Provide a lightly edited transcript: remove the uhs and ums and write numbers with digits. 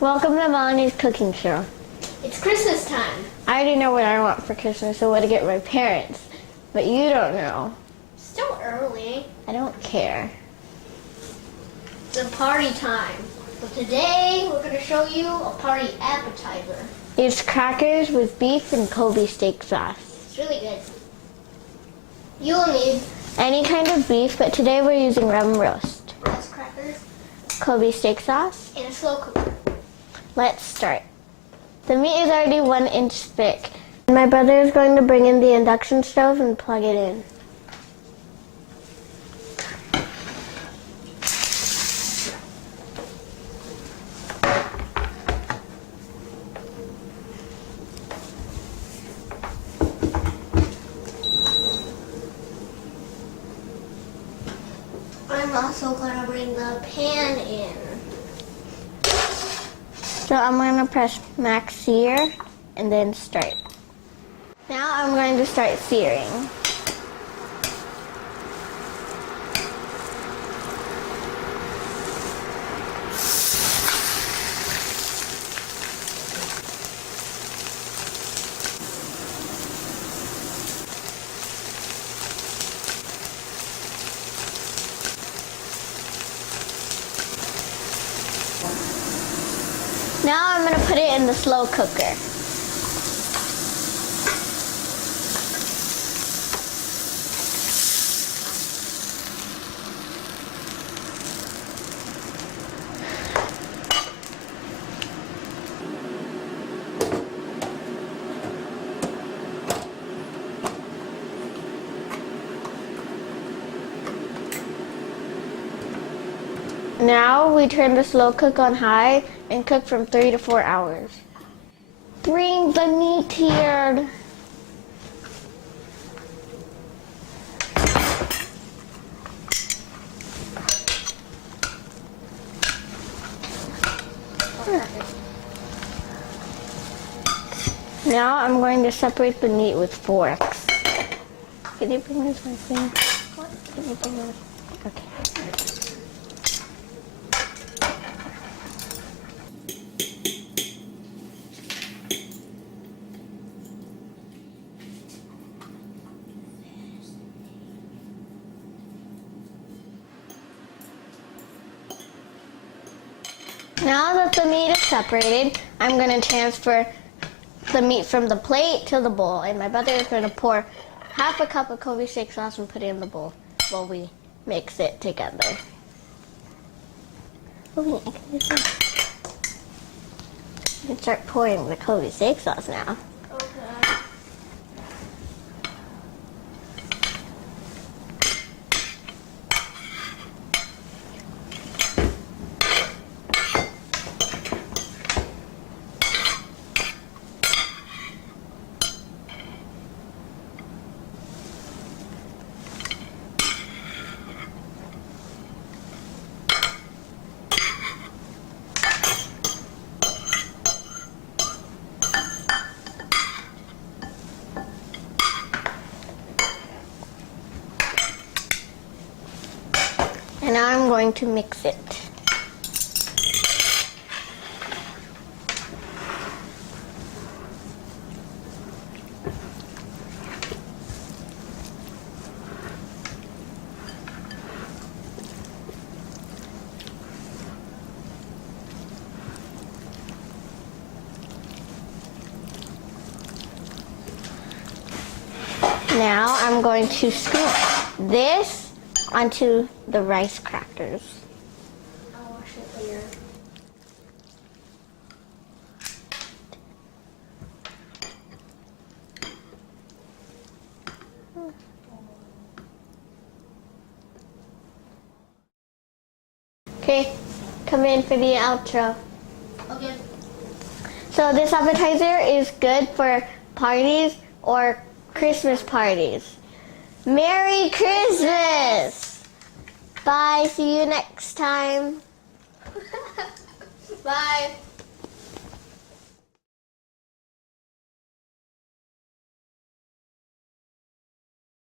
Welcome to Melanie's cooking show. It's Christmas time. I already know what I want for Christmas and what to get my parents, but you don't know. Still early. I don't care. It's a party time. But today we're going to show you a party appetizer. It's crackers with beef and Kobe steak sauce. It's really good. You'll need Any kind of beef, but today we're using rum roast. rice crackers Kobe steak sauce. and a slow cooker. Let's start. The meat is already 1 inch thick. My brother is going to bring in the induction stove and plug it in. I'm also going to bring the pan in. So I'm going to press max sear and then start. Now I'm going to start searing. Now I'm going to put it in the slow cooker. Now we turn the slow cook on high and cook from 3 to 4 hours. Bring the meat here. Now I'm going to separate the meat with forks. Can you bring this one, please? What? Can you bring this? Okay. Now that the meat is separated, I'm going to transfer the meat from the plate to the bowl. And my brother is going to pour half a cup of Kobe steak sauce and put it in the bowl while we mix it together. You can start pouring the Kobe steak sauce now. Okay. And now I'm going to mix it. Now I'm going to scoop this onto the rice crackers. I'll wash it later. Okay, come in for the outro. Okay. So this appetizer is good for parties or Christmas parties. Merry Christmas! Bye, see you next time. Bye.